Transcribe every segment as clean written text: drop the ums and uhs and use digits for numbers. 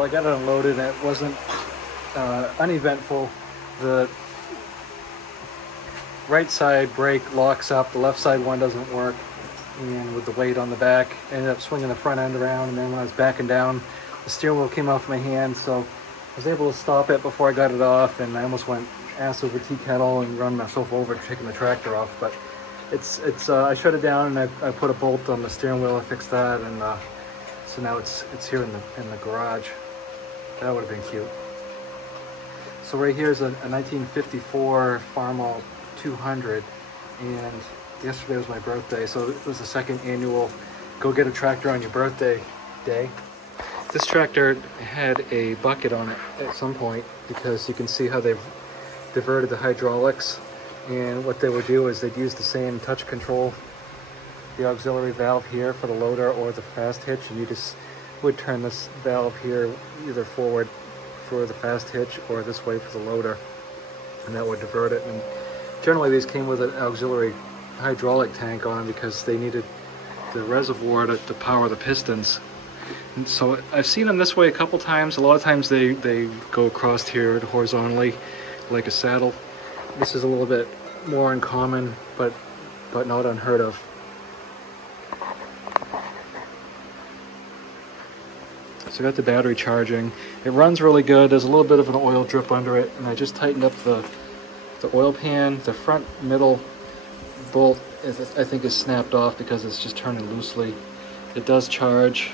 Well, I got it unloaded and it wasn't uneventful. The right side brake locks up, the left side one doesn't work, and with the weight on the back, I ended up swinging the front end around, and then when I was backing down, the steering wheel came off my hand, so I was able to stop it before I got it off, and I almost went ass over tea kettle and run myself over taking the tractor off. But I shut it down and I put a bolt on the steering wheel. I fixed that, and so now it's here in the garage. That would have been cute. So right here is a 1954 Farmall 200, and yesterday was my birthday, so it was the second annual go get a tractor on your birthday day. This tractor had a bucket on it at some point because you can see how they've diverted the hydraulics, and what they would do is they'd use the same touch control, the auxiliary valve here for the loader or the fast hitch, and you just would turn this valve here either forward for the fast hitch or this way for the loader, and that would divert it. And generally these came with an auxiliary hydraulic tank on them because they needed the reservoir to power the pistons. And so I've seen them this way a couple times. A lot of times they go across here horizontally like a saddle. This is a little bit more uncommon, but not unheard of. So I got the battery charging. It runs really good. There's a little bit of an oil drip under it, and I just tightened up the oil pan. The front middle bolt I think is snapped off because it's just turning loosely. It does charge.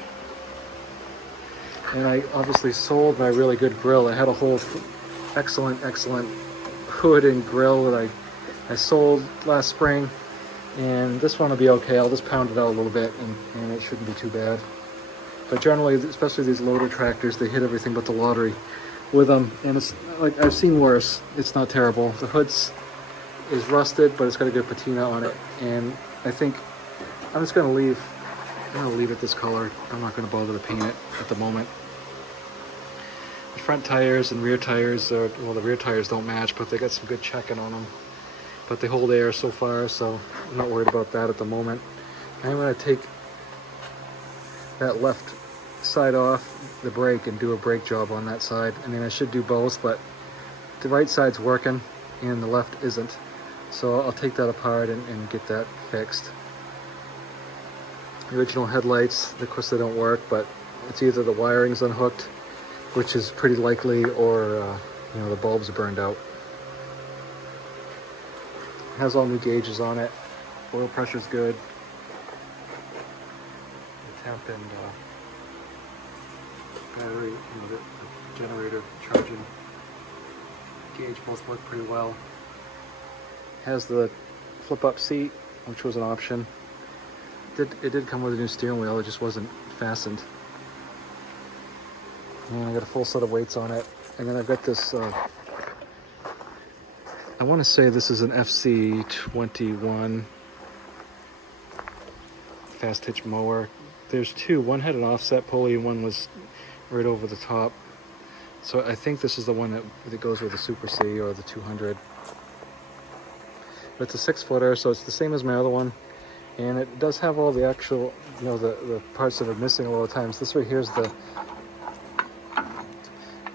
And I obviously sold my really good grill. I had a whole excellent hood and grill that I sold last spring, and this one will be okay. I'll just pound it out a little bit and it shouldn't be too bad. But generally, especially these loader tractors, they hit everything but the lottery with them, and it's like I've seen worse. It's not terrible. The hood's is rusted, but it's got a good patina on it, and I think I'm just gonna leave it this color. I'm not gonna bother to paint it at the moment. The front tires and rear tires are, well, the rear tires don't match, but they got some good checking on them. But they hold air so far, so I'm not worried about that at the moment. I'm gonna take that left side off the brake and do a brake job on that side. I mean, I should do both, but the right side's working and the left isn't. So I'll take that apart and get that fixed. The original headlights, of course they don't work, but it's either the wiring's unhooked, which is pretty likely, or the bulbs are burned out. It has all new gauges on it. Oil pressure's good. The temp and battery, the generator charging gauge both work pretty well. Has the flip-up seat, which was an option. It did come with a new steering wheel, it just wasn't fastened. And I got a full set of weights on it. And then I've got this, I want to say this is an FC21 fast hitch mower. There's two, one had an offset pulley and one was right over the top. So I think this is the one that goes with the Super C or the 200. But it's a 6-footer, so it's the same as my other one. And it does have all the actual, the parts that are missing a lot of times. This right here is the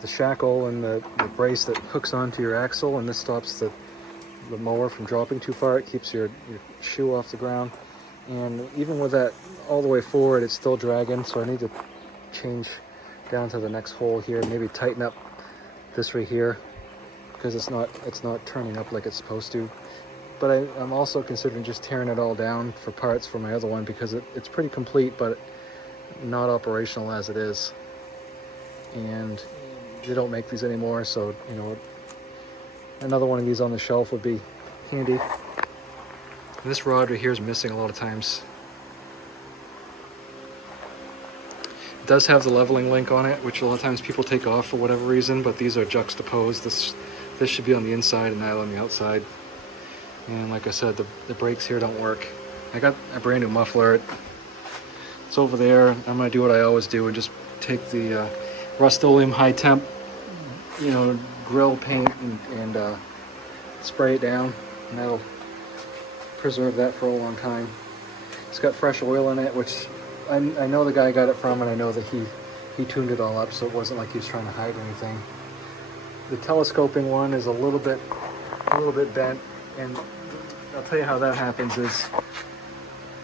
shackle and the brace that hooks onto your axle, and this stops the mower from dropping too far. It keeps your shoe off the ground. And even with that all the way forward, it's still dragging, so I need to change down to the next hole here, maybe tighten up this right here, because it's not turning up like it's supposed to. But I'm also considering just tearing it all down for parts for my other one, because it's pretty complete, but not operational as it is. And they don't make these anymore, so another one of these on the shelf would be handy. And this rod right here is missing a lot of times. It does have the leveling link on it, which a lot of times people take off for whatever reason, but these are juxtaposed. This should be on the inside and that on the outside. And like I said, the brakes here don't work. I got a brand new muffler. It's over there. I'm gonna do what I always do and just take the Rust-Oleum high temp, grill paint and spray it down, and that'll preserve that for a long time. It's got fresh oil in it, which I know the guy got it from, and I know that he he tuned it all up so it wasn't like he was trying to hide anything. The telescoping one is a little bit bent, and I'll tell you how that happens is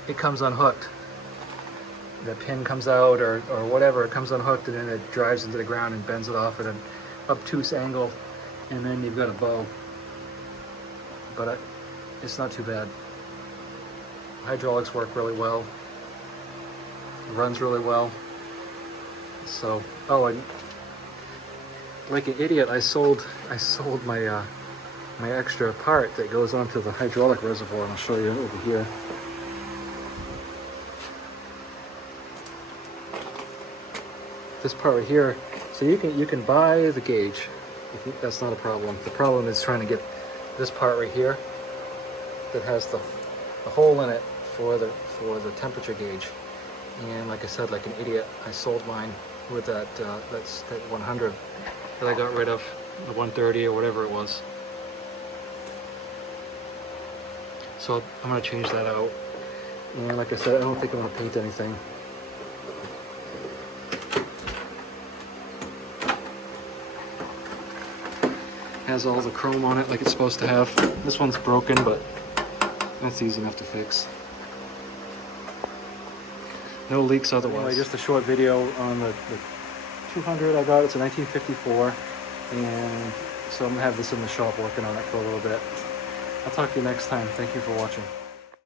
it comes unhooked. The pin comes out or whatever, it comes unhooked, and then it drives into the ground and bends it off at an obtuse angle, and then you've got a bow. But it's not too bad. Hydraulics work really well. It runs really well. So, oh, and like an idiot, I sold my my extra part that goes onto the hydraulic reservoir, and I'll show you over here. This part right here, so you can buy the gauge. That's not a problem. The problem is trying to get this part right here that has the hole in it for the temperature gauge. And like I said, like an idiot, I sold mine with that 100 that I got rid of, the 130 or whatever it was. So I'm gonna change that out. And like I said, I don't think I'm gonna paint anything. Has all the chrome on it like it's supposed to have. This one's broken, but that's easy enough to fix. No leaks otherwise. Anyway, just a short video on the 200 I got. It's a 1954, and so I'm gonna have this in the shop working on it for a little bit. I'll talk to you next time. Thank you for watching.